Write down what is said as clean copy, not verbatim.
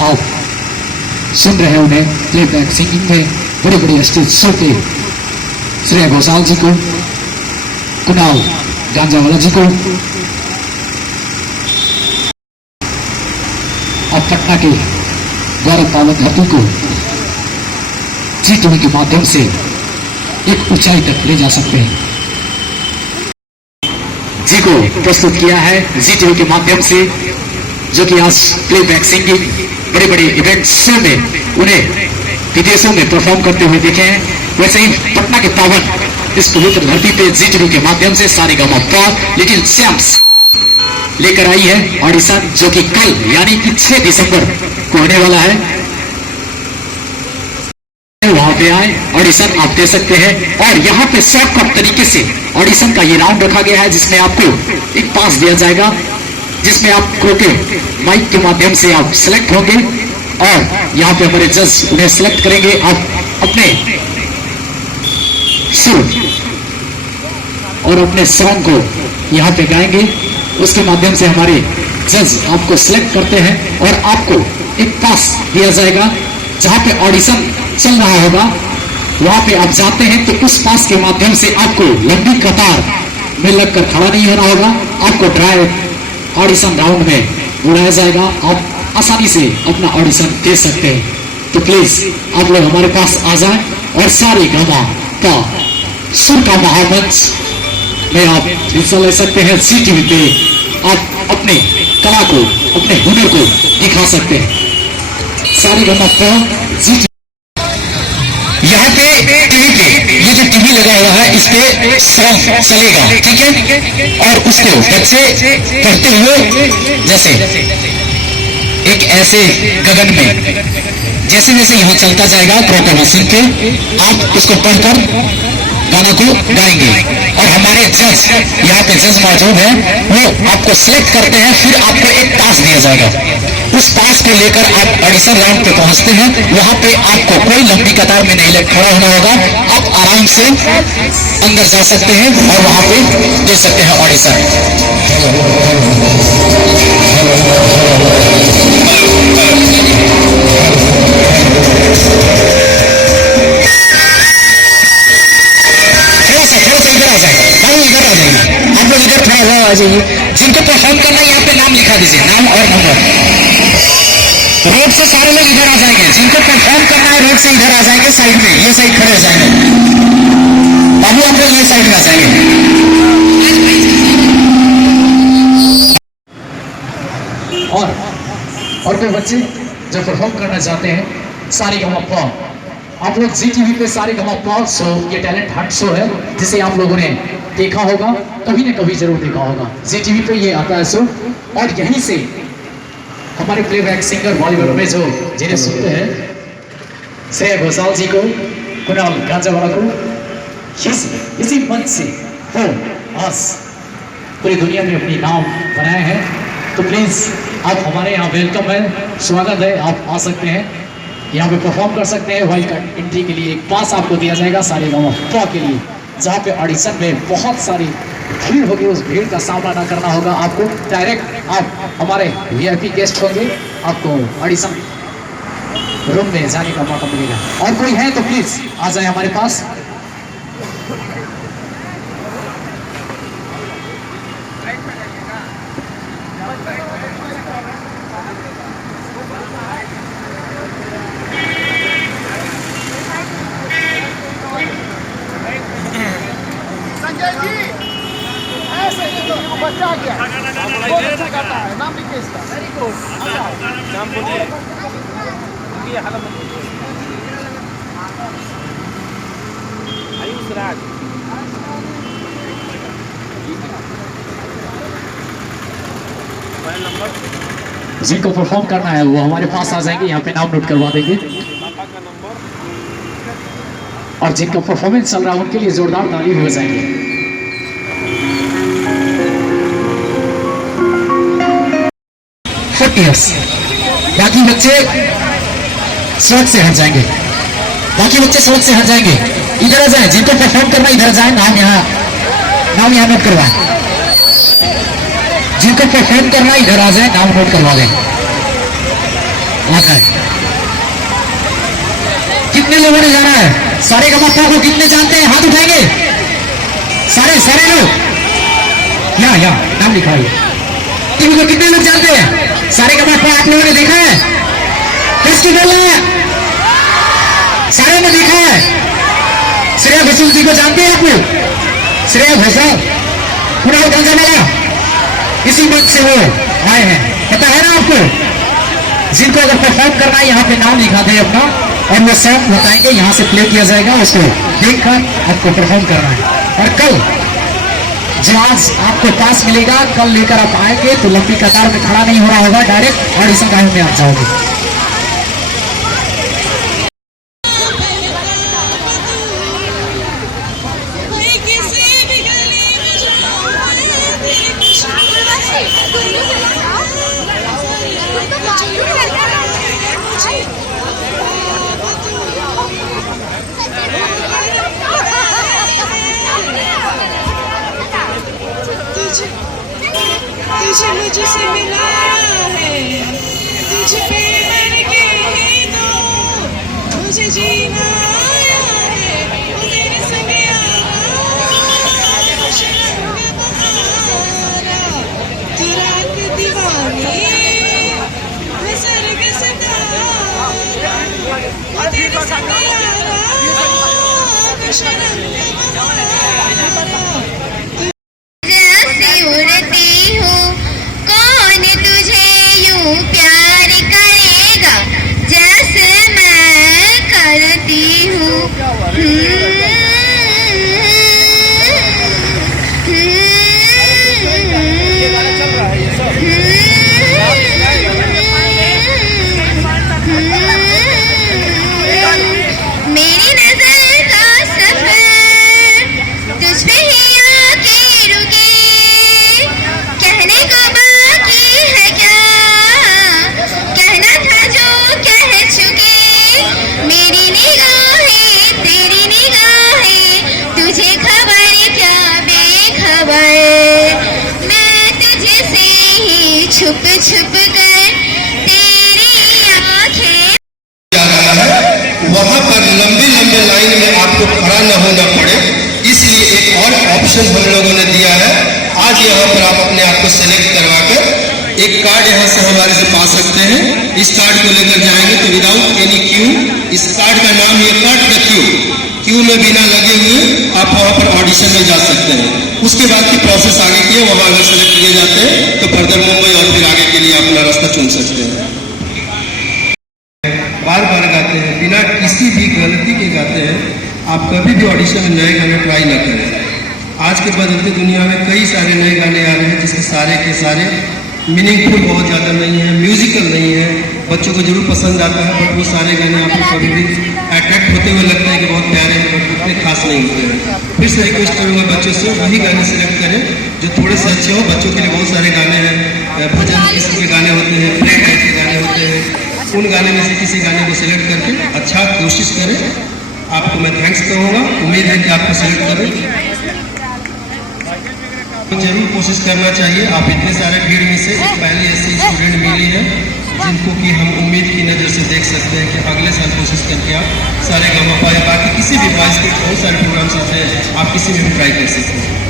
आप सुन रहे हैं उन्हें प्लेबैक सिंगिंग में बड़े बड़े स्टेज शो पे श्रेया घोषाल जी को, कुणाल गांजावाला जी को और पटना के गौरव पावन धरती को जी के माध्यम से एक ऊंचाई तक ले जा सकते हैं। जी को प्रस्तुत किया है जी टीवी के माध्यम से, जो कि आज प्लेबैक सिंगिंग बड़े बड़े इवेंट शो में उन्हें विदेशों में परफॉर्म करते हुए देखे हैं। वैसे ही पटना के पावन इस पवित्र धरती पे जी टीवी के माध्यम से सारेगामापा लिटिल चैंप्स लेकर आई है ऑडिशन, जो कि कल यानी कि 6 दिसंबर को होने वाला है। वहां पे आए, ऑडिशन आप दे सकते हैं। और यहाँ पे शॉर्टकट तरीके से ऑडिशन का ये राउंड रखा गया है, जिसमें आपको एक पास दिया जाएगा, जिसमें आप क्रोके माइक के माध्यम से आप सिलेक्ट होंगे और यहाँ पे हमारे जज उन्हें सिलेक्ट करेंगे। आप अपने सुर और अपने सॉन्ग को यहाँ पे गाएंगे, उसके माध्यम से हमारे जज आपको सिलेक्ट करते हैं और आपको एक पास दिया जाएगा। जहां पे ऑडिशन चल रहा होगा वहां पे आप जाते हैं तो उस पास के माध्यम से आपको लंबी कतार में लगकर खड़ा नहीं होना होगा, आपको डायरेक्ट ऑडिशन राउंड में बुलाया जाएगा। आप आसानी से अपना ऑडिशन दे सकते हैं। तो प्लीज आप लोग हमारे पास आ जाएं और सारेगामा का सुर का महामंच में आप हिस्सा ले सकते हैं। जी टीवी पे आप अपने कला को, अपने हुनर को दिखा सकते हैं। सारेगामापा जी यहाँ पे टीवी पे ये जो टीवी लगा हुआ है इस पे सॉन्ग चलेगा, ठीक है। और उसको बच्चे पढ़ते हुए, जैसे एक ऐसे गगन में जैसे जैसे यहाँ चलता जाएगा प्रोग्राम पे, आप उसको पढ़कर गाना को गाएंगे और हमारे जज यहाँ पे जज मौजूद है, वो आपको सिलेक्ट करते हैं। फिर आपको एक टास्क दिया जाएगा, उस टास्क को लेकर आप ऑडिशन राउंड पे पहुंचते हैं। वहां पे आपको कोई लंबी कतार में नहीं खड़ा होना होगा, आप आराम से अंदर जा सकते हैं और वहां पे दे सकते हैं ऑडिशन। आप लोग इधर खड़ा हुआ आ जाइए। जिनको परफॉर्म करना है यहाँ पे नाम लिखा दीजिए, नाम और नंबर। रोड से सारे लोग इधर आ जाएंगे, जिनको परफॉर्म करना है रोड से इधर आ जाएंगे, साइड में ये साइड खड़े हो जाएंगे। बाबू आप लोग ये साइड में आ जाएंगे। और कोई बच्चे जो परफॉर्म करना चाहते हैं सारेगामापा, आप लोग जी टीवी पे सारेगामापा शो, ये टैलेंट हंट शो है जिसे आप लोगों ने देखा होगा, कभी न कभी जरूर देखा होगा। जी टीवी पे ये आता है शो और यहीं से हमारे प्लेबैक सिंगर बॉलीवुड में जो जिन्हें सुनते हैं, श्रेया घोषाल जी को, कुणाल गांजावाला को, इसी मंच से वो आज पूरी दुनिया में अपनी नाम बनाए हैं। तो प्लीज आप हमारे यहाँ वेलकम है, स्वागत है, आप आ सकते हैं, यहाँ पे परफॉर्म कर सकते हैं। वाइल्ड कार्ड एंट्री के लिए एक पास आपको दिया जाएगा सारेगामापा के लिए, जहाँ पे ऑडिशन में बहुत सारी भीड़ होगी, उस भीड़ का सामना ना करना होगा आपको। डायरेक्ट आप हमारे वीआईपी गेस्ट होंगे, आपको ऑडिशन रूम में जाने का मौका मिलेगा। और कोई है तो प्लीज आ जाए हमारे पास। बच्चा आ गया, बहुत अच्छा गाता है, नाम लिखिए इसका। नाम बोलिए। आयुष राज। जिनको परफॉर्म करना है वो हमारे पास आ जाएंगे, यहाँ पे नाम नोट करवा देंगे। और जिनका परफॉर्मेंस चल रहा है उनके लिए जोरदार ताली भी बजाएंगे। बाकी बच्चे सड़क से हट जाएंगे, इधर आ जाए। जिनको परफॉर्म करना इधर जाए, नाम यहाँ नोट करवाएं। जिनको परफॉर्म करना इधर आ जाए, नाम नोट करवा दें। आ जाए। कितने लोगों ने जाना है? सारे गमपा को कितने जानते हैं? हाथ उठाएंगे सारे लोग। या नाम लिखा है। टीवी को कितने लोग जानते हैं? सारे गमपा आप लोगों ने देखा है? किसकी बोल रहे हैं? सारे ने देखा है। श्रेया घोषाल जी को जानते हैं आप लोग? श्रेया घोषाल पूरा गंजावाला, इसी मंच से वो आए हैं, पता है ना आपको? जिनको अगर परफॉर्म करना है यहाँ पे नाम लिखा दे अपना और वो सॉन्ग बताएंगे, यहाँ से प्ले किया जाएगा, उसको देखकर आपको परफॉर्म करना है। और कल जो आज आपको पास मिलेगा, कल लेकर आप आएंगे तो लंबी कतार में खड़ा नहीं हो रहा होगा, डायरेक्ट ऑडिशन टाइम में आप जाओगे। तुझे मुझसे मिलाया है, तुझ पे मर के ही तो मुझे जीना आया है, वो मेरे संग खुश रंग बहारा, तू रात दीवानी मैं सर्ग सितारा, वो तेरे संग खुश रंग बहारा। उड़ती हूँ, कौन तुझे यूं प्यार करेगा जैसे मैं करती हूँ। मेरी नजर का सफर तुझ पे ही आके रुकी, कहने को बाकी है क्या, कहना था जो कह चुकी। मेरी निगाहें तेरी निगाहें, तुझे खबर क्या बेखबर, मैं तुझसे ही छुप छुप कर तेरी आंखें। वहां पर लंबे लंबे लाइन में आपको खड़ा न होना पड़े, इसलिए एक और ऑप्शन हम लोगों ने दिया है। आज यहाँ पर आप अपने आप को सिलेक्ट करवाकर एक कार्ड यहाँ से हमारे से पा सकते हैं। इस कार्ड को लेकर जाएंगे तो विदाउट एनी क्यू, इस कार्ड का नाम ये कट द क्यू में बिना लगे हुए आप वहाँ पर ऑडिशन में जा सकते हैं। उसके बाद की प्रोसेस आगे की है, वहाँ अगर सेलेक्ट किए जाते हैं तो फर्दर मुंबई और फिर आगे के लिए अपना रास्ता चुन सकते हैं। बार बार गाते हैं, बिना किसी भी गलती के गाते हैं। आप कभी भी ऑडिशन में नए गाने ट्राई ना करें। आज के बदलती दुनिया में कई सारे नए गाने आ रहे हैं जिसके सारे के सारे मीनिंगफुल बहुत ज़्यादा नहीं है, म्यूजिकल नहीं है, बच्चों को जरूर पसंद आता है, बट वो सारे गाने आपको कभी भी अट्रैक्ट होते हुए लगता है कि बहुत प्यारे हैं, बट उतने खास नहीं होते हैं। फिर से रिक्वेस्ट करूँगा बच्चों से वही गाने सेलेक्ट करें जो थोड़े से अच्छे हो। बच्चों के लिए बहुत सारे गाने हैं, भजन किस्म के गाने होते हैं, प्ले टाइप के गाने होते हैं। उन गाने में से किसी गाने को सिलेक्ट करके अच्छा कोशिश करें। आपको मैं थैंक्स कहूँगा, उम्मीद है कि आपको सिलेक्ट करें। तो जरूर कोशिश करना चाहिए। आप इतने सारे भीड़ में से एक पहली ऐसी स्टूडेंट मिली है जिनको कि हम उम्मीद की नज़र से देख सकते हैं कि अगले साल कोशिश करके आप सारे गामा पाए। बाकी किसी भी वॉइस के बहुत सारे प्रोग्राम्स होते हैं, आप किसी में भी ट्राई कर सकते हैं।